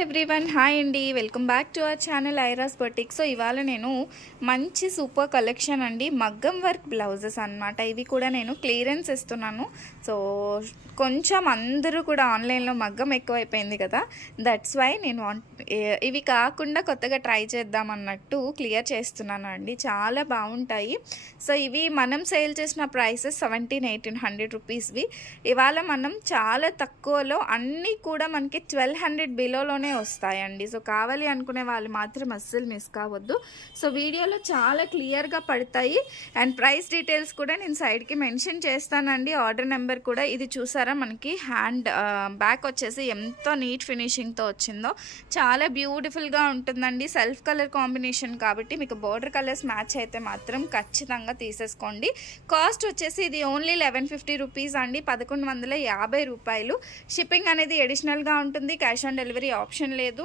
Everyone hi అండి, welcome back to our channel Airas boutique. So ఇవాళ నేను మంచి సూపర్ కలెక్షన్ అండి, మగ్గం వర్క్ బ్లౌజెస్ అన్నమాట. ఇవి కూడా నేను క్లియరెన్స్ ఇస్తున్నాను. సో కొంచెం అందరూ కూడా ఆన్లైన్లో మగ్గం ఎక్కువైపోయింది కదా, దట్స్ వై నేను ఇవి కాకుండా కొత్తగా ట్రై చేద్దాం అన్నట్టు క్లియర్ చేస్తున్నాను అండి. చాలా బాగుంటాయి. సో ఇవి మనం సేల్ చేసిన ప్రైసెస్ 1700-1800 రూపీస్వి. ఇవాళ మనం చాలా తక్కువలో అన్నీ కూడా మనకి 1200 బిలోలోనే వస్తాయండి. సో కావాలి అనుకునే వాళ్ళు మాత్రం అస్సలు మిస్ కావద్దు. సో వీడియోలో చాలా క్లియర్గా పడతాయి అండ్ ప్రైస్ డీటెయిల్స్ కూడా నేను సైడ్కి మెన్షన్ చేస్తానండి. ఆర్డర్ నెంబర్ కూడా ఇది చూసారా, మనకి హ్యాండ్ బ్యాక్ వచ్చేసి ఎంతో నీట్ ఫినిషింగ్తో వచ్చిందో, చాలా బ్యూటిఫుల్గా ఉంటుందండి. సెల్ఫ్ కలర్ కాంబినేషన్ కాబట్టి మీకు బోర్డర్ కలర్స్ మ్యాచ్ అయితే మాత్రం ఖచ్చితంగా తీసేసుకోండి. కాస్ట్ వచ్చేసి ఇది ఓన్లీ 1150 రూపీస్ అండి, 1150 రూపాయలు. షిప్పింగ్ అనేది అడిషనల్గా ఉంటుంది. క్యాష్ ఆన్ డెలివరీ ఆప్షన్ లేదు.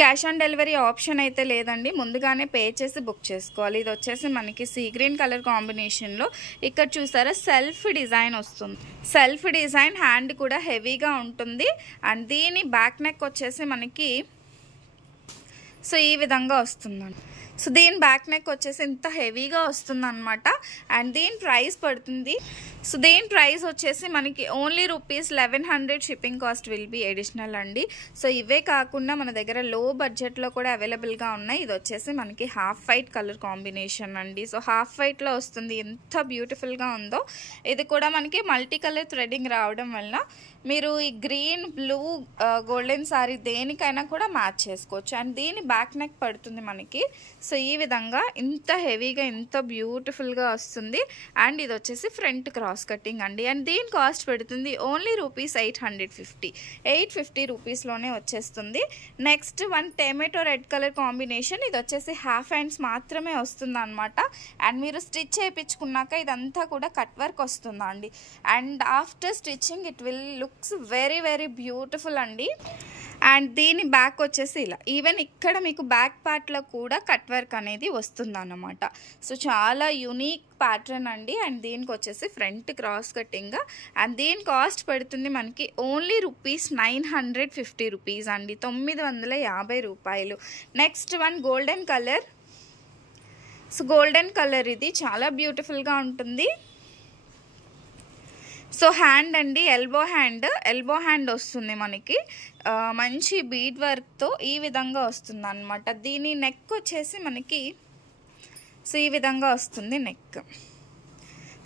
క్యాష్ ఆన్ డెలివరీ ఆప్షన్ అయితే లేదండి, ముందుగానే పే చేసి బుక్ చేసుకోవాలి. ఇది వచ్చేసి మనకి సీ గ్రీన్ కలర్ కాంబినేషన్లో ఇక్కడ చూసారా సెల్ఫ్ డిజైన్ వస్తుంది. సెల్ఫ్ డిజైన్ హ్యాండ్ కూడా హెవీగా ఉంటుంది అండ్ దీని బ్యాక్ నెక్ వచ్చేసి మనకి సో ఈ విధంగా వస్తుందండి. సో దీని బ్యాక్ నెక్ వచ్చేసి ఇంత హెవీగా వస్తుంది అనమాట అండ్ దీని ప్రైస్ పడుతుంది. సో దీని ప్రైస్ వచ్చేసి మనకి only rupees 1100. Shipping cost will be additional అండి. సో ఇవే కాకుండా మన దగ్గర లో బడ్జెట్లో కూడా అవైలబుల్గా ఉన్నాయి. ఇది వచ్చేసి మనకి హాఫ్ వైట్ కలర్ కాంబినేషన్ అండి. సో హాఫ్ వైట్లో వస్తుంది, ఎంత బ్యూటిఫుల్గా ఉందో. ఇది కూడా మనకి మల్టీ కలర్ థ్రెడింగ్ రావడం వల్ల మీరు ఈ గ్రీన్, బ్లూ, గోల్డెన్ సారీ దేనికైనా కూడా మ్యాచ్ చేసుకోవచ్చు అండ్ దీని బ్యాక్ నెక్ పడుతుంది మనకి. సో ఈ విధంగా ఇంత హెవీగా ఇంత బ్యూటిఫుల్గా వస్తుంది అండ్ ఇది వచ్చేసి ఫ్రంట్ క్రాస్ కటింగ్ అండి అండ్ దీని కాస్ట్ పడుతుంది ఓన్లీ రూపీస్ 850 రూపీస్లోనే వచ్చేస్తుంది. Next one tomato red colour combination. ఇది వచ్చేసి హాఫ్ హ్యాండ్స్ మాత్రమే వస్తుంది అనమాట అండ్ మీరు స్టిచ్ చేయించుకున్నాక ఇదంతా కూడా కట్ వర్క్ వస్తుందండి and after stitching it will looks very very beautiful అండి. అండ్ దీని బ్యాక్ వచ్చేసి ఇలా ఈవెన్ ఇక్కడ మీకు బ్యాక్ పార్ట్లో కూడా కట్ వర్క్ అనేది వస్తుంది అన్నమాట. సో చాలా యూనిక్ ప్యాటర్న్ అండి అండ్ దీనికి వచ్చేసి ఫ్రంట్ క్రాస్ కటింగ్ అండ్ దీని కాస్ట్ పడుతుంది మనకి ఓన్లీ రూపీస్ 950 రూపీస్ అండి, 950 రూపాయలు. Next one golden colour. So golden colour ఇది చాలా బ్యూటిఫుల్గా ఉంటుంది. సో హ్యాండ్ అండి ఎల్బో హ్యాండ్ వస్తుంది మనకి, మంచి బీడ్ వర్క్తో ఈ విధంగా వస్తుంది అనమాట. దీని నెక్ వచ్చేసి మనకి సో ఈ విధంగా వస్తుంది నెక్.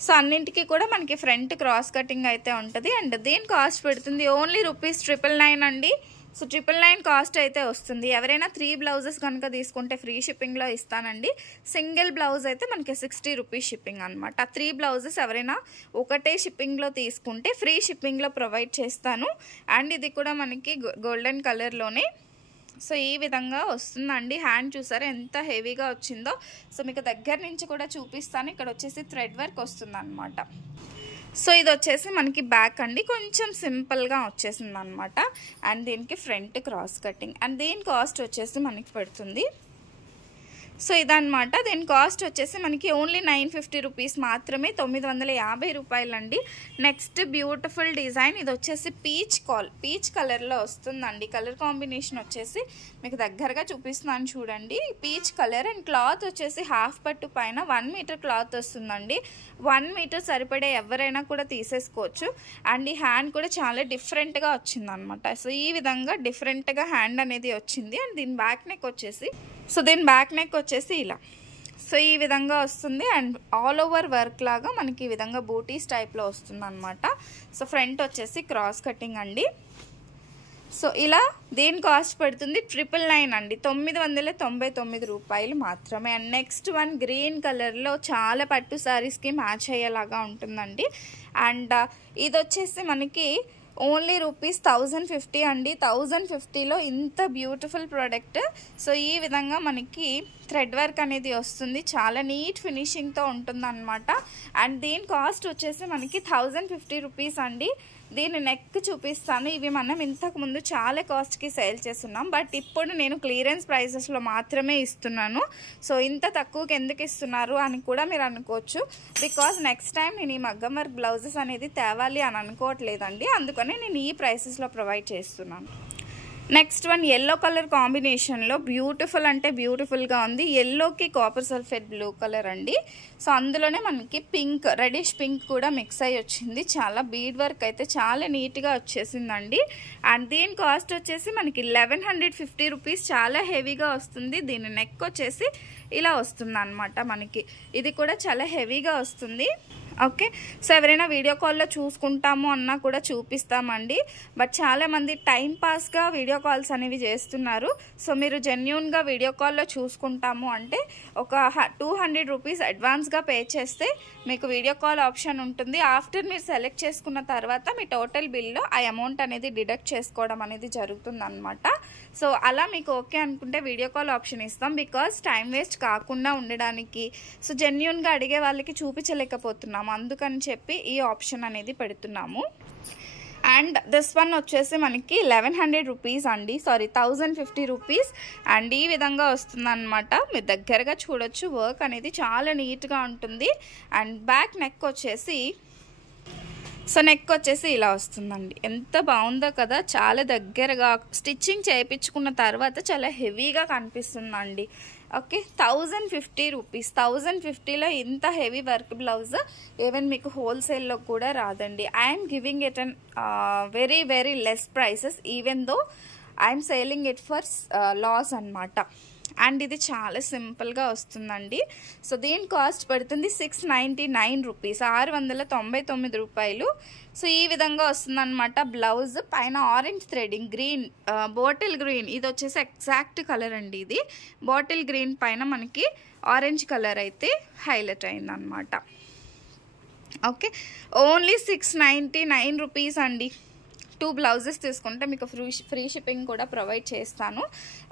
సో అన్నింటికి కూడా మనకి ఫ్రంట్ క్రాస్ కటింగ్ అయితే ఉంటుంది అండ్ దీని కాస్ట్ పెడుతుంది ఓన్లీ రూపీస్ 999 అండి. సో 999 కాస్ట్ అయితే వస్తుంది. ఎవరైనా 3 బ్లౌజెస్ కనుక తీసుకుంటే ఫ్రీ షిప్పింగ్లో ఇస్తానండి. సింగిల్ బ్లౌజ్ అయితే మనకి 60 రూపీస్ షిప్పింగ్ అనమాట. 3 బ్లౌజెస్ ఎవరైనా ఒకటే షిప్పింగ్లో తీసుకుంటే ఫ్రీ షిప్పింగ్లో ప్రొవైడ్ చేస్తాను అండ్ ఇది కూడా మనకి గోల్డెన్ కలర్లోనే సో ఈ విధంగా వస్తుందండి. హ్యాండ్ చూసారా ఎంత హెవీగా వచ్చిందో. సో మీకు దగ్గర నుంచి కూడా చూపిస్తాను. ఇక్కడ వచ్చేసి థ్రెడ్ వర్క్ వస్తుంది అనమాట. సో ఇది వచ్చేసి మనకి బ్యాక్ అండి, కొంచెం సింపుల్గా వచ్చేసింది అనమాట అండ్ దీనికి ఫ్రంట్ క్రాస్ కటింగ్ అండ్ దీని కాస్ట్ వచ్చేసి మనకి పడుతుంది. సో ఇదనమాట. దీని కాస్ట్ వచ్చేసి మనకి ఓన్లీ 950 రూపీస్ మాత్రమే, 950 రూపాయలండి. Next beautiful design. ఇది వచ్చేసి పీచ్ కలర్లో వస్తుందండి. కలర్ కాంబినేషన్ వచ్చేసి మీకు దగ్గరగా చూపిస్తున్నాను చూడండి. పీచ్ కలర్ అండ్ క్లాత్ వచ్చేసి హాఫ్ పట్టు పైన 1 మీటర్ క్లాత్ వస్తుందండి. 1 మీటర్ సరిపడే ఎవరైనా కూడా తీసేసుకోవచ్చు అండ్ ఈ హ్యాండ్ కూడా చాలా డిఫరెంట్గా వచ్చింది అనమాట. సో ఈ విధంగా డిఫరెంట్గా హ్యాండ్ అనేది వచ్చింది అండ్ దీని బ్యాక్ నెక్ వచ్చేసి ఇలా సో ఈ విధంగా వస్తుంది అండ్ ఆల్ ఓవర్ వర్క్ లాగా మనకి ఈ విధంగా బూటీస్ టైప్లో వస్తుంది అనమాట. సో ఫ్రంట్ వచ్చేసి క్రాస్ కటింగ్ అండి. సో ఇలా దీని కాస్ట్ పడుతుంది 999 అండి, 999 రూపాయలు మాత్రమే. అండ్ నెక్స్ట్ వన్ గ్రీన్ కలర్లో చాలా పట్టు శారీస్కి మ్యాచ్ అయ్యేలాగా ఉంటుందండి అండ్ ఇది వచ్చేసి మనకి ఓన్లీ రూపీస్ 1050 అండి. 1050లో ఇంత బ్యూటిఫుల్ ప్రోడక్ట్. సో ఈ విధంగా మనకి థ్రెడ్ వర్క్ అనేది వస్తుంది, చాలా నీట్ ఫినిషింగ్తో ఉంటుంది అనమాట అండ్ దీని కాస్ట్ వచ్చేసి మనకి 1050 రూపీస్ అండి. దీని నెక్ చూపిస్తాను. ఇవి మనం ఇంతకు ముందు చాలా కాస్ట్కి సేల్ చేస్తున్నాం బట్ ఇప్పుడు నేను క్లియరెన్స్ ప్రైసెస్లో మాత్రమే ఇస్తున్నాను. సో ఇంత తక్కువకి ఎందుకు ఇస్తున్నారు అని కూడా మీరు అనుకోవచ్చు. బికాజ్ నెక్స్ట్ టైం నేను ఈ మగ్గం వర్క్ బ్లౌజెస్ అనేది తేవాలి అని అనుకోవట్లేదండి, అందుకని నేను ఈ ప్రైసెస్లో ప్రొవైడ్ చేస్తున్నాను. నెక్స్ట్ వన్ ఎల్లో కలర్ కాంబినేషన్లో బ్యూటిఫుల్ అంటే బ్యూటిఫుల్గా ఉంది. ఎల్లోకి కాపర్ సల్ఫేట్ బ్లూ కలర్ అండి. సో అందులోనే మనకి పింక్, రెడిష్ పింక్ కూడా మిక్స్ అయ్యి వచ్చింది. చాలా బీడ్ వర్క్ అయితే చాలా నీట్గా వచ్చేసిందండి. అండ్ దీని కాస్ట్ వచ్చేసి మనకి 1150 రూపీస్. చాలా హెవీగా వస్తుంది. దీని నెక్ వచ్చేసి ఇలా వస్తుంది అన్నమాట. మనకి ఇది కూడా చాలా హెవీగా వస్తుంది. ఓకే, సో ఎవరైనా వీడియో కాల్లో చూసుకుంటాము అన్నా కూడా చూపిస్తామండి. బట్ చాలామంది టైం పాస్గా వీడియో కాల్స్ అనేవి చేస్తున్నారు. సో మీరు జెన్యూన్గా వీడియో కాల్లో చూసుకుంటాము అంటే ఒక 200 రూపీస్ అడ్వాన్స్గా పే చేస్తే మీకు వీడియో కాల్ ఆప్షన్ ఉంటుంది. ఆఫ్టర్ మీరు సెలెక్ట్ చేసుకున్న తర్వాత మీ టోటల్ బిల్లో ఆ అమౌంట్ అనేది డిడక్ట్ చేసుకోవడం అనేది జరుగుతుంది అనమాట. సో అలా మీకు ఓకే అనుకుంటే వీడియో కాల్ ఆప్షన్ ఇస్తాం. బికాజ్ టైం వేస్ట్ కాకుండా ఉండడానికి, సో జెన్యూన్గా అడిగే వాళ్ళకి చూపించలేకపోతున్నాము, అందుకని చెప్పి ఈ ఆప్షన్ అనేది పెడుతున్నాము. అండ్ దిస్ వన్ వచ్చేసి మనకి 1100 రూపీస్ అండి, సారీ 1050 రూపీస్. అండ్ ఈ విధంగా వస్తుంది అనమాట. మీరు దగ్గరగా చూడొచ్చు, వర్క్ అనేది చాలా నీట్గా ఉంటుంది. అండ్ బ్యాక్ నెక్ వచ్చేసి, సో నెక్ వచ్చేసి ఇలా వస్తుందండి. ఎంత బాగుందో కదా, చాలా దగ్గరగా స్టిచ్చింగ్ చేయించుకున్న తర్వాత చాలా హెవీగా కనిపిస్తుందండి. Okay, 1050 rupees. 1050లో ఇంత హెవీ వర్క్ బ్లౌజ్ ఈవెన్ మీకు హోల్సేల్లో కూడా రాదండి. I'm giving it on very very less prices, even though I'm selling it for loss అనమాట. అండ్ ఇది చాలా సింపుల్గా వస్తుందండి. సో దీని కాస్ట్ పడుతుంది 699 రూపీస్, 699 రూపాయలు. సో ఈ విధంగా వస్తుందన్నమాట. బ్లౌజ్ పైన orange threading, green, bottle green, ఇది వచ్చేసి ఎగ్జాక్ట్ కలర్ అండి. ఇది బాటిల్ గ్రీన్ పైన మనకి ఆరెంజ్ కలర్ అయితే హైలైట్ అయిందనమాట. ఓకే, ఓన్లీ 699 రూపీస్ అండి. 2 బ్లౌజెస్ తీసుకుంటే మీకు ఫ్రీ షిప్పింగ్ కూడా ప్రొవైడ్ చేస్తాను.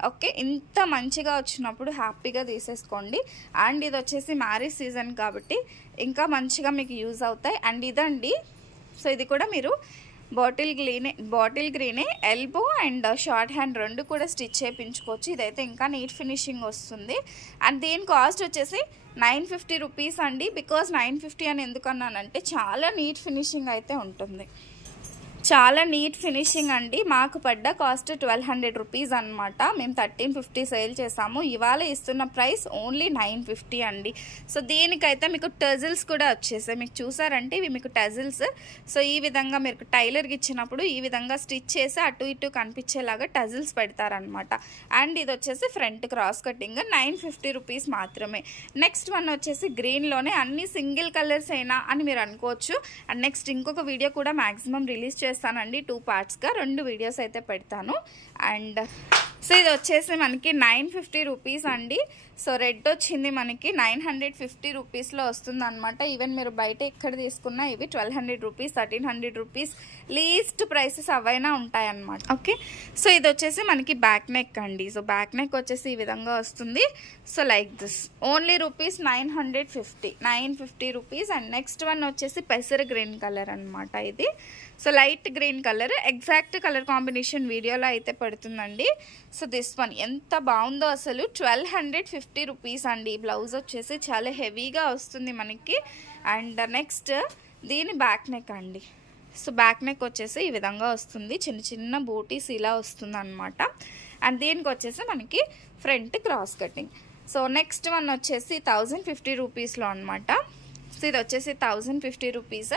ఓకే, ఇంత మంచిగా వచ్చినప్పుడు హ్యాపీగా తీసేసుకోండి. అండ్ ఇది వచ్చేసి మ్యారేజ్ సీజన్ కాబట్టి ఇంకా మంచిగా మీకు యూజ్ అవుతాయి. అండ్ ఇదండి, సో ఇది కూడా మీరు బాటిల్ గ్రీనే ఎల్బో అండ్ షార్ట్ హ్యాండ్ రెండు కూడా స్టిచ్ చేయించుకోవచ్చు. ఇదైతే ఇంకా నీట్ ఫినిషింగ్ వస్తుంది. అండ్ దీని కాస్ట్ వచ్చేసి 950 రూపీస్ అండి. బికాజ్ 950 అని ఎందుకన్నానంటే చాలా నీట్ ఫినిషింగ్ అయితే ఉంటుంది. చాలా నీట్ ఫినిషింగ్ అండి. మాకు పడ్డ కాస్ట్ 1200 రూపీస్ అనమాట. మేము 1350 సేల్ చేసాము. ఇవాళ ఇస్తున్న ప్రైస్ ఓన్లీ 950 అండి. సో దీనికైతే మీకు టజిల్స్ కూడా వచ్చేసాయి. మీకు చూసారంటే ఇవి మీకు టజిల్స్. సో ఈ విధంగా మీరు టైలర్కి ఇచ్చినప్పుడు ఈ విధంగా స్టిచ్ చేసి అటు ఇటు కనిపించేలాగా టజిల్స్ పెడతారనమాట. అండ్ ఇది వచ్చేసి ఫ్రంట్ క్రాస్ కటింగ్, 950 రూపీస్ మాత్రమే. నెక్స్ట్ వన్ వచ్చేసి గ్రీన్లోనే అన్ని సింగిల్ కలర్స్ అయినా అని మీరు అనుకోవచ్చు. అండ్ నెక్స్ట్ ఇంకొక వీడియో కూడా మ్యాక్సిమం రిలీజ్ చేస్తానండి, 2 పార్ట్స్గా 2 వీడియోస్ అయితే పెడతాను. అండ్ సో ఇది వచ్చేసి మనకి 950 రూపీస్ అండి. సో రెడ్ వచ్చింది మనకి 950 రూపీస్లో వస్తుంది అనమాట. ఈవెన్ మీరు బయట ఎక్కడ తీసుకున్నా ఇవి 1200 రూపీస్, 1300 రూపీస్ లీస్ట్ ప్రైసెస్ అవైనా ఉంటాయన్నమాట. ఓకే, సో ఇది వచ్చేసి మనకి బ్యాక్ నెక్ అండి. సో బ్యాక్ నెక్ వచ్చేసి ఈ విధంగా వస్తుంది. So like this only rupees 950 rupees. And next one వచ్చేసి పెసర గ్రీన్ కలర్ అనమాట. ఇది so light green colour, exact colour combination వీడియోలో అయితే పడుతుందండి. సో దిస్ వన్ ఎంత బాగుందో అసలు, 1250 రూపీస్ అండి. బ్లౌజ్ వచ్చేసి చాలా హెవీగా వస్తుంది మనకి. అండ్ నెక్స్ట్ దీని బ్యాక్ నెక్ అండి. సో బ్యాక్ నెక్ వచ్చేసి ఈ విధంగా వస్తుంది, చిన్న చిన్న బూటీస్ ఇలా వస్తుంది అనమాట. అండ్ దీనికి వచ్చేసి మనకి front cross cutting. So next one వచ్చేసి 1050 రూపీస్లో అనమాట. సో ఇది వచ్చేసి 1050 రూపీస్.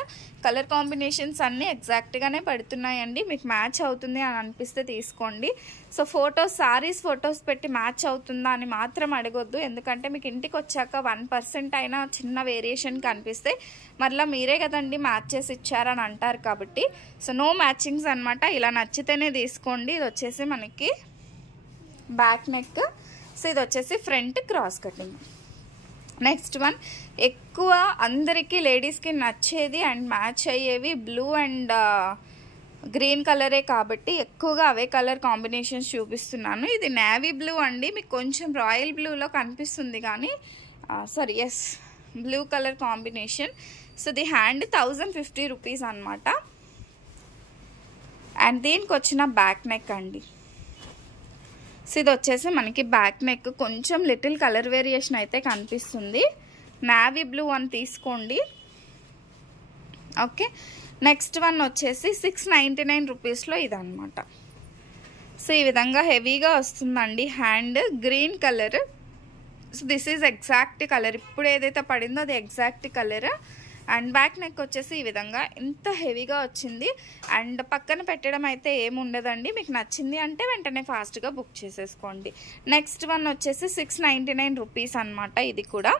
కలర్ కాంబినేషన్స్ అన్నీ ఎగ్జాక్ట్గానే పడుతున్నాయండి. మీకు మ్యాచ్ అవుతుంది అని అనిపిస్తే తీసుకోండి. సో ఫొటోస్, సారీస్ ఫొటోస్ పెట్టి మ్యాచ్ అవుతుందా అని మాత్రం అడగొద్దు. ఎందుకంటే మీకు ఇంటికి వచ్చాక 1% అయినా చిన్న వేరియేషన్ కనిపిస్తే మరలా మీరే కదండి మ్యాచ్ చేసి ఇచ్చారని అంటారు. కాబట్టి సో నో మ్యాచింగ్స్ అనమాట. ఇలా నచ్చితేనే తీసుకోండి. ఇది వచ్చేసి మనకి బ్యాక్ నెక్. సో ఇది వచ్చేసి front cross cutting. Next one ఎక్కువ అందరికీ లేడీస్కి నచ్చేది అండ్ మ్యాచ్ అయ్యేవి బ్లూ అండ్ గ్రీన్ కలరే కాబట్టి ఎక్కువగా అవే కలర్ కాంబినేషన్స్ చూపిస్తున్నాను. ఇది నేవీ బ్లూ అండి. మీకు కొంచెం రాయల్ బ్లూలో కనిపిస్తుంది కానీ sorry is blue colour combination. So the hand 1050 rupees అనమాట. అండ్ దీనికి వచ్చిన బ్యాక్ నెక్ అండి. సో ఇది వచ్చేసి మనకి బ్యాక్ నెక్ కొంచెం లిటిల్ కలర్ వేరియేషన్ అయితే కనిపిస్తుంది. నావీ బ్లూ అని తీసుకోండి. ఓకే, నెక్స్ట్ వన్ వచ్చేసి 699 రూపీస్లో ఇదనమాట. సో ఈ విధంగా హెవీగా వస్తుందండి hand, green colour. So this is exact colour, ఇప్పుడు ఏదైతే పడిందో అది exact colour. And back neck వచ్చేసి ఈ విధంగా ఇంత హెవీగా వచ్చింది. అండ్ పక్కన పెట్టడం అయితే ఏముండదండి, మీకు నచ్చింది అంటే వెంటనే ఫాస్ట్గా బుక్ చేసేసుకోండి. నెక్స్ట్ వన్ వచ్చేసి 699 రూపీస్ అనమాట. ఇది కూడా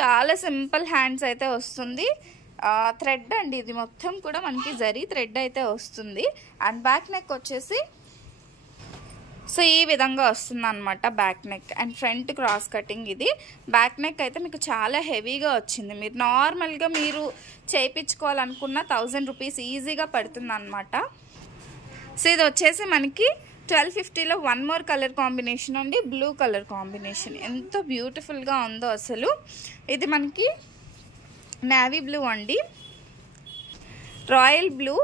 చాలా సింపుల్ హ్యాండ్స్ అయితే వస్తుంది. థ్రెడ్ అండి, ఇది మొత్తం కూడా మనకి జరీ థ్రెడ్ అయితే వస్తుంది. అండ్ బ్యాక్ నెక్ వచ్చేసి సో ఈ విధంగా వస్తుంది అనమాట back neck. And front cross cutting. ఇది బ్యాక్ నెక్ అయితే మీకు చాలా హెవీగా వచ్చింది. మీరు నార్మల్గా మీరు చేయించుకోవాలనుకున్న 1000 రూపీస్ ఈజీగా పడుతుంది అనమాట. సో ఇది వచ్చేసి మనకి 1250లో 1 మోర్ కలర్ కాంబినేషన్ అండి, బ్లూ కలర్ కాంబినేషన్. ఎంత బ్యూటిఫుల్గా ఉందో అసలు. ఇది మనకి నేవీ బ్లూ అండి, రాయల్ బ్లూ.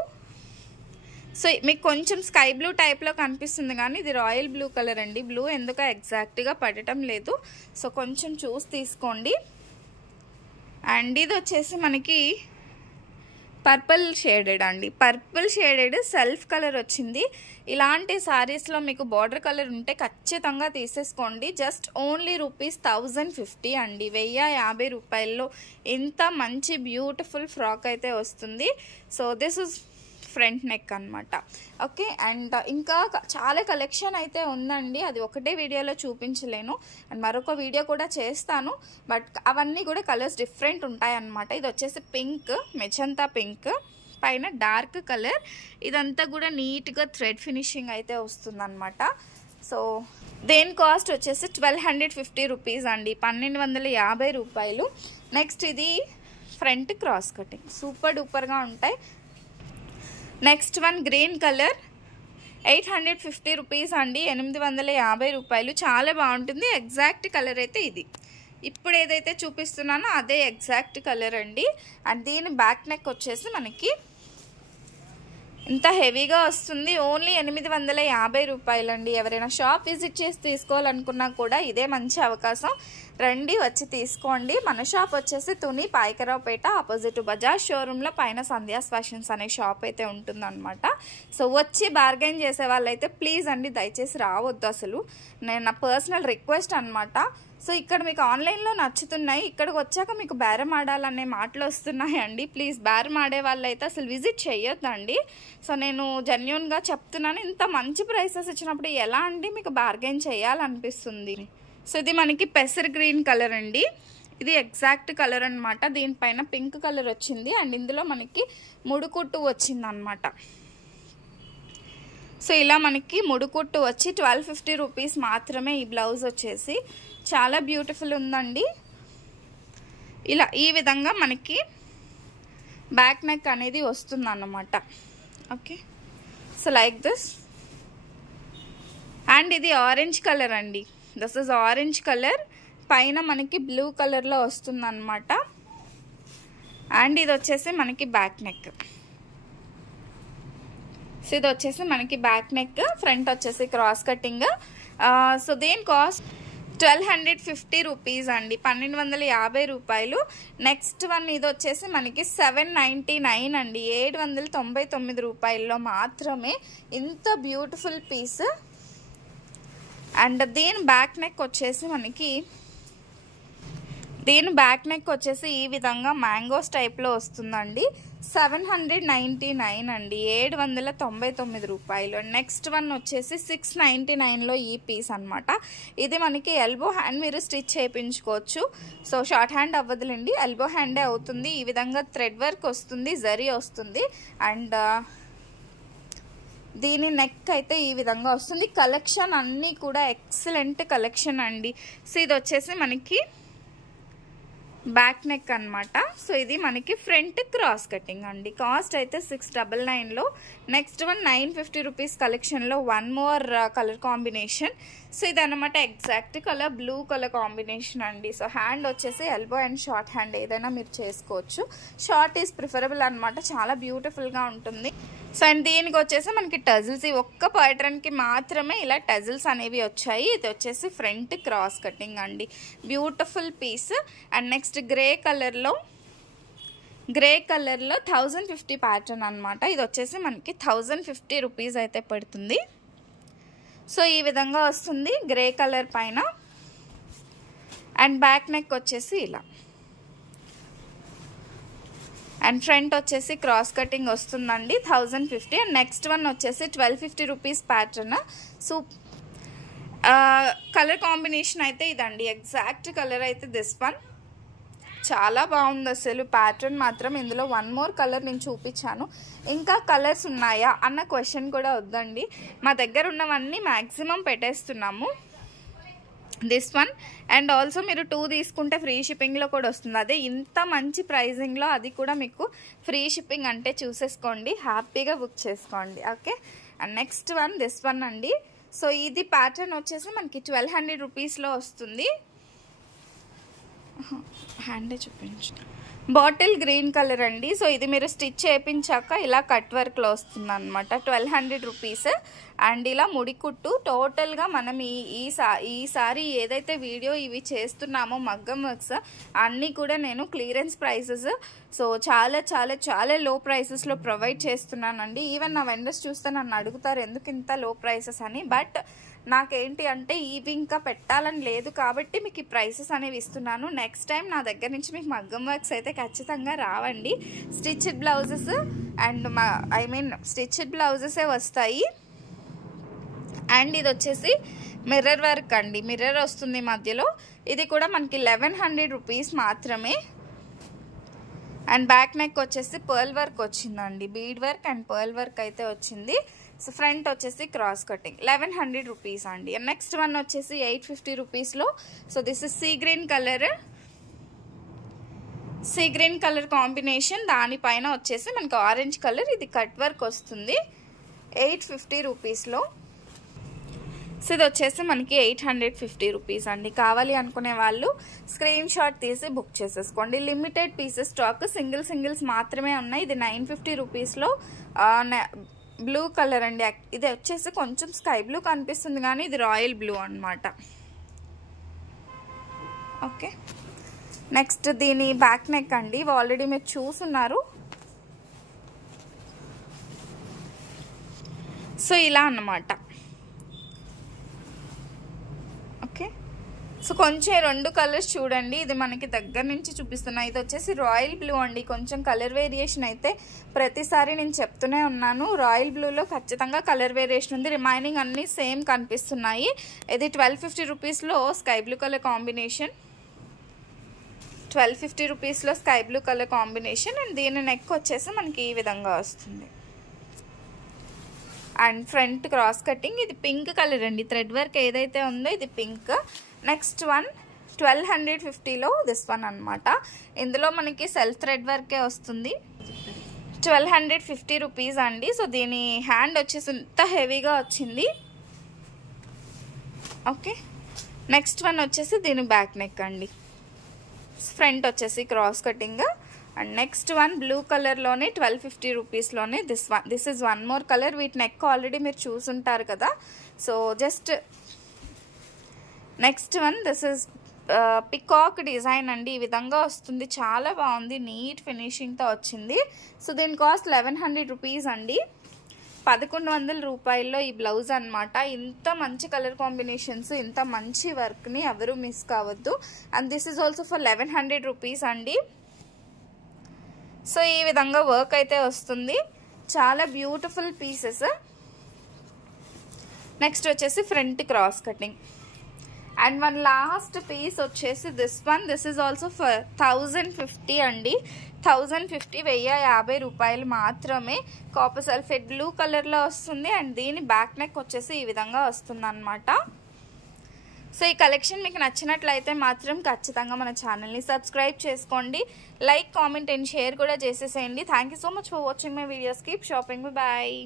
సో మీకు కొంచెం స్కై బ్లూ టైప్లో కనిపిస్తుంది కానీ ఇది రాయల్ బ్లూ కలర్ అండి. బ్లూ ఎందుకో ఎగ్జాక్ట్గా పడటం లేదు, సో కొంచెం చూసి తీసుకోండి. అండ్ ఇది వచ్చేసి మనకి పర్పుల్ షేడెడ్ అండి, పర్పుల్ షేడెడ్ సెల్ఫ్ కలర్ వచ్చింది. ఇలాంటి శారీస్లో మీకు బార్డర్ కలర్ ఉంటే ఖచ్చితంగా తీసేసుకోండి. జస్ట్ ఓన్లీ ₹1050 అండి, 1050 రూపాయల్లో ఇంత మంచి బ్యూటిఫుల్ ఫ్రాక్ అయితే వస్తుంది. So this is front neck అనమాట. ఓకే, అండ్ ఇంకా చాలా కలెక్షన్ అయితే ఉందండి, అది ఒకటే వీడియోలో చూపించలేను. అండ్ మరొక వీడియో కూడా చేస్తాను, బట్ అవన్నీ కూడా కలర్స్ డిఫరెంట్ ఉంటాయన్నమాట. ఇది వచ్చేసి పింక్, మెజంతా పింక్, పైన డార్క్ కలర్. ఇదంతా కూడా నీట్గా థ్రెడ్ ఫినిషింగ్ అయితే వస్తుందన్నమాట. సో దేని కాస్ట్ వచ్చేసి 1250 రూపీస్ అండి, 1250 రూపాయలు. నెక్స్ట్ ఇది ఫ్రంట్ క్రాస్ కటింగ్, సూపర్ డూపర్గా ఉంటాయి. Next one green colour, 850 rupees అండి, 850 రూపాయలు. చాలా బాగుంటుంది. ఎగ్జాక్ట్ కలర్ అయితే ఇది, ఇప్పుడు ఏదైతే చూపిస్తున్నానో అదే ఎగ్జాక్ట్ కలర్ అండి. అండ్ దీని బ్యాక్ నెక్ వచ్చేసి మనకి ఇంత హెవీగా వస్తుంది. ఓన్లీ 850 రూపాయలు అండి. ఎవరైనా షాప్ విజిట్ చేసి తీసుకోవాలనుకున్నా కూడా ఇదే మంచి అవకాశం, రండి వచ్చి తీసుకోండి. మన షాప్ వచ్చేసి తుని పాయకరావుపేట, ఆపోజిట్ బజాజ్ షోరూంలో పైన సంధ్యాస్ ఫ్యాషన్స్ అనే షాప్ అయితే ఉంటుందన్నమాట. సో వచ్చి బార్గెన్ చేసే వాళ్ళైతే ప్లీజ్ అండి దయచేసి రావద్దు అసలు, నేను నా పర్సనల్ రిక్వెస్ట్ అనమాట. సో ఇక్కడ మీకు ఆన్లైన్లో నచ్చుతున్నాయి, ఇక్కడికి వచ్చాక మీకు బేరం ఆడాలనే మాటలు వస్తున్నాయండి. ప్లీజ్ బేరం ఆడే వాళ్ళు అయితే అసలు విజిట్ చేయొద్దండి. సో నేను జెన్యూన్గా చెప్తున్నాను, ఇంత మంచి ప్రైసెస్ ఇచ్చినప్పుడు ఎలా అండి మీకు బార్గెన్ చేయాలనిపిస్తుంది. సో ఇది మనకి పెసర్ గ్రీన్ కలర్ అండి, ఇది ఎగ్జాక్ట్ కలర్ అనమాట. దీనిపైన పింక్ కలర్ వచ్చింది అండ్ ఇందులో మనకి ముడుకుట్టు వచ్చింది అనమాట. సో ఇలా మనకి ముడుకుట్టు వచ్చి 1250 రూపీస్ మాత్రమే. ఈ బ్లౌజ్ వచ్చేసి చాలా బ్యూటిఫుల్ ఉందండి. ఇలా ఈ విధంగా మనకి బ్యాక్ నెక్ అనేది వస్తుంది అన్నమాట. Okay, so like this. And ఇది ఆరెంజ్ కలర్ అండి, దిస్ ఇస్ ఆరెంజ్ కలర్, పైన మనకి బ్లూ కలర్లో వస్తుంది అన్నమాట. అండ్ ఇది వచ్చేసి మనకి బ్యాక్ నెక్. సో ఇది వచ్చేసి మనకి బ్యాక్ నెక్, ఫ్రంట్ వచ్చేసి క్రాస్ కటింగ్. సో దేని కాస్ట్ 1250 రూపీస్ అండి, 1250 రూపాయలు. నెక్స్ట్ వన్ ఇది వచ్చేసి మనకి 799 అండి, 799 రూపాయల్లో మాత్రమే ఇంత బ్యూటిఫుల్ పీస్. అండ్ దీని బ్యాక్ నెక్ వచ్చేసి మనకి ఈ విధంగా మ్యాంగోస్ టైప్లో వస్తుందండి. 799 అండి, 799 రూపాయలు. నెక్స్ట్ వన్ వచ్చేసి 699లో ఈ పీస్ అనమాట. ఇది మనకి ఎల్బో హ్యాండ్, మీరు స్టిచ్ చేయించుకోవచ్చు. సో షార్ట్ హ్యాండ్ అవ్వదులేండి, ఎల్బో హ్యాండే అవుతుంది. ఈ విధంగా థ్రెడ్ వర్క్ వస్తుంది, జరీ వస్తుంది. అండ్ దీని నెక్ అయితే ఈ విధంగా వస్తుంది. కలెక్షన్ అన్నీ కూడా ఎక్సలెంట్ కలెక్షన్ అండి. సో ఇది వచ్చేసి మనకి బ్యాక్ నెక్ అనమాట. సో ఇది మనకి ఫ్రంట్ క్రాస్ కటింగ్ అండి. కాస్ట్ అయితే 699లో. నెక్స్ట్ వన్ 950 రూపీస్ కలెక్షన్లో 1 మోర్ కలర్ కాంబినేషన్. సో ఇది అనమాట exact colour, blue colour combination అండి. సో హ్యాండ్ వచ్చేసి ఎల్బో అండ్ షార్ట్ హ్యాండ్ ఏదైనా మీరు చేసుకోవచ్చు. షార్ట్ ఈజ్ ప్రిఫరబుల్ అనమాట, చాలా బ్యూటిఫుల్గా ఉంటుంది. సో అండ్ దీనికి వచ్చేసి మనకి టజిల్స్, ఈ ఒక్క ప్యాటర్న్కి మాత్రమే ఇలా టజిల్స్ అనేవి వచ్చాయి. ఇది వచ్చేసి ఫ్రంట్ క్రాస్ కటింగ్ అండి, beautiful piece. And next grey కలర్లో 1050 ప్యాటర్న్ అనమాట. ఇది వచ్చేసి మనకి 1050 రూపీస్ అయితే పడుతుంది. సో ఈ విధంగా వస్తుంది గ్రే కలర్ పైన. అండ్ బ్యాక్ నెక్ వచ్చేసి ఇలా, అండ్ ఫ్రంట్ వచ్చేసి క్రాస్ కటింగ్ వస్తుందండి 1050. అండ్ నెక్స్ట్ వన్ వచ్చేసి 1250 rupees pattern. So colour combination అయితే ఇదండి, ఎగ్జాక్ట్ కలర్ అయితే దిస్ వన్. చాలా బాగుంది అసలు ప్యాటర్న్ మాత్రం. ఇందులో వన్ మోర్ కలర్ నేను చూపించాను, ఇంకా కలర్స్ ఉన్నాయా అన్న క్వశ్చన్ కూడా వద్దండి. మా దగ్గర ఉన్నవన్నీ మ్యాక్సిమం పెట్టేస్తున్నాము. This one. అండ్ ఆల్సో మీరు 2 తీసుకుంటే ఫ్రీ షిప్పింగ్లో కూడా వస్తుంది. అదే ఇంత మంచి ప్రైజింగ్లో అది కూడా మీకు ఫ్రీ షిప్పింగ్ అంటే చూసేసుకోండి, హ్యాపీగా బుక్ చేసుకోండి. Okay. And next one this one అండి. సో ఇది ప్యాటర్న్ వచ్చేసి మనకి 1200 రూపీస్లో వస్తుంది. హ్యాండే చూపించు. బాటిల్ గ్రీన్ కలర్ అండి. సో ఇది మీరు స్టిచ్ చేయించాక ఇలా కట్ వర్క్లో వస్తుంది అనమాట. 1200 రూపీస్. అండ్ ఇలా ముడికుట్టు. టోటల్గా మనం ఈసారి ఏదైతే వీడియో ఇవి చేస్తున్నామో మగ్గం వర్క్స్ అన్నీ కూడా నేను క్లియరెన్స్ ప్రైసెస్, సో చాలా చాలా చాలా లో ప్రైసెస్లో ప్రొవైడ్ చేస్తున్నానండి. ఈవెన్ నా వెండర్స్ చూస్తే నన్ను అడుగుతారు ఎందుకు ఇంత లో ప్రైసెస్ అని. బట్ నాకేంటి అంటే ఇవి ఇంకా పెట్టాలని లేదు కాబట్టి మీకు ఈ ప్రైసెస్ అనేవి ఇస్తున్నాను. నెక్స్ట్ టైం నా దగ్గర నుంచి మీకు మగ్గం వర్క్స్ అయితే ఖచ్చితంగా రావండి. స్టిచ్డ్ బ్లౌజెస్ అండ్ స్టిచ్డ్ బ్లౌజెసే వస్తాయి. అండ్ ఇది వచ్చేసి మిర్రర్ వర్క్ అండి, మిర్రర్ వస్తుంది మధ్యలో. ఇది కూడా మనకి 1100 రూపీస్ మాత్రమే. అండ్ బ్యాక్ నెక్ వచ్చేసి పర్ల్ వర్క్ వచ్చిందండి, bead work and pearl work అయితే వచ్చింది. సో ఫ్రంట్ వచ్చేసి క్రాస్ కటింగ్ 1100 రూపీస్ అండి. నెక్స్ట్ వన్ వచ్చేసి 850 రూపీస్లో. So this is sea green colour combination. దానిపైన వచ్చేసి మనకి ఆరెంజ్ కలర్, ఇది కట్ వర్క్ వస్తుంది 850 రూపీస్లో. సో ఇది వచ్చేసి మనకి 850 రూపీస్ అండి. కావాలి అనుకునే వాళ్ళు స్క్రీన్ షాట్ తీసి బుక్ చేసేసుకోండి. లిమిటెడ్ పీసెస్ స్టాక్, సింగిల్స్ మాత్రమే ఉన్నాయి. ఇది 950 రూపీస్లో బ్లూ కలర్ అండి. ఇది వచ్చేసి కొంచెం స్కై బ్లూ కనిపిస్తుంది కానీ ఇది రాయల్ బ్లూ అన్నమాట. ఓకే. నెక్స్ట్ దీని బ్యాక్ నెక్ అండి, ఆల్రెడీ మీరు చూస్తున్నారు. సో ఇలా అన్నమాట. ఓకే. సో కొంచెం 2 కలర్స్ చూడండి, ఇది మనకి దగ్గర నుంచి చూపిస్తున్నా. ఇది వచ్చేసి రాయల్ బ్లూ అండి. కొంచెం కలర్ వేరియేషన్ అయితే ప్రతిసారి నేను చెప్తూనే ఉన్నాను, రాయల్ బ్లూలో ఖచ్చితంగా కలర్ వేరియేషన్ ఉంది. రిమైనింగ్ అన్నీ సేమ్ కనిపిస్తున్నాయి. ఇది 1250 రూపీస్లో స్కై బ్లూ కలర్ కాంబినేషన్. 1250 రూపీస్లో sky blue colour combination. And దీని నెక్ వచ్చేసి మనకి ఈ విధంగా వస్తుంది. And front cross cutting. ఇది పింక్ కలర్ అండి, థ్రెడ్ వర్క్ ఏదైతే ఉందో ఇది పింక్. నెక్స్ట్ వన్ 1250లో దిస్ వన్ అనమాట. ఇందులో మనకి సెల్ఫ్ థ్రెడ్ వర్కే వస్తుంది. 1250 రూపీస్ అండి. సో దీని హ్యాండ్ వచ్చేసి ఇంత హెవీగా వచ్చింది. ఓకే. నెక్స్ట్ వన్ వచ్చేసి దీని బ్యాక్ నెక్ అండి. ఫ్రంట్ వచ్చేసి cross cutting. And next one blue కలర్లోనే 1250 రూపీస్లోనే this is one more colour. వీటి నెక్ ఆల్రెడీ మీరు చూసుంటారు కదా. So just next one this is peacock design అండి. ఈ విధంగా వస్తుంది, చాలా బాగుంది, నీట్ ఫినిషింగ్తో వచ్చింది. సో దీని కాస్ట్ 1100 రూపీస్ అండి. 1100 రూపాయల్లో ఈ బ్లౌజ్ అనమాట. ఇంత మంచి కలర్ కాంబినేషన్స్, ఇంత మంచి వర్క్ని ఎవరు మిస్ కావద్దు. And this is also for 1100 rupees అండి. సో ఈ విధంగా వర్క్ అయితే వస్తుంది, చాలా బ్యూటిఫుల్ పీసెస్. నెక్స్ట్ వచ్చేసి front cross cutting. And one last piece వచ్చేసి this one. This is also for 1050 అండి. 1050, 1050 రూపాయలు మాత్రమే. కాపర్ సల్ఫేట్ బ్లూ కలర్లో వస్తుంది. అండ్ దీని బ్యాక్ నెక్ వచ్చేసి ఈ విధంగా వస్తుంది అనమాట. సో ఈ కలెక్షన్ మీకు నచ్చినట్లయితే మాత్రం ఖచ్చితంగా మన ఛానల్ని సబ్స్క్రైబ్ చేసుకోండి. లైక్, కామెంట్ అండ్ షేర్ కూడా చేసేసేయండి. Thank you so much for watching my videos. Keep shopping. Bye.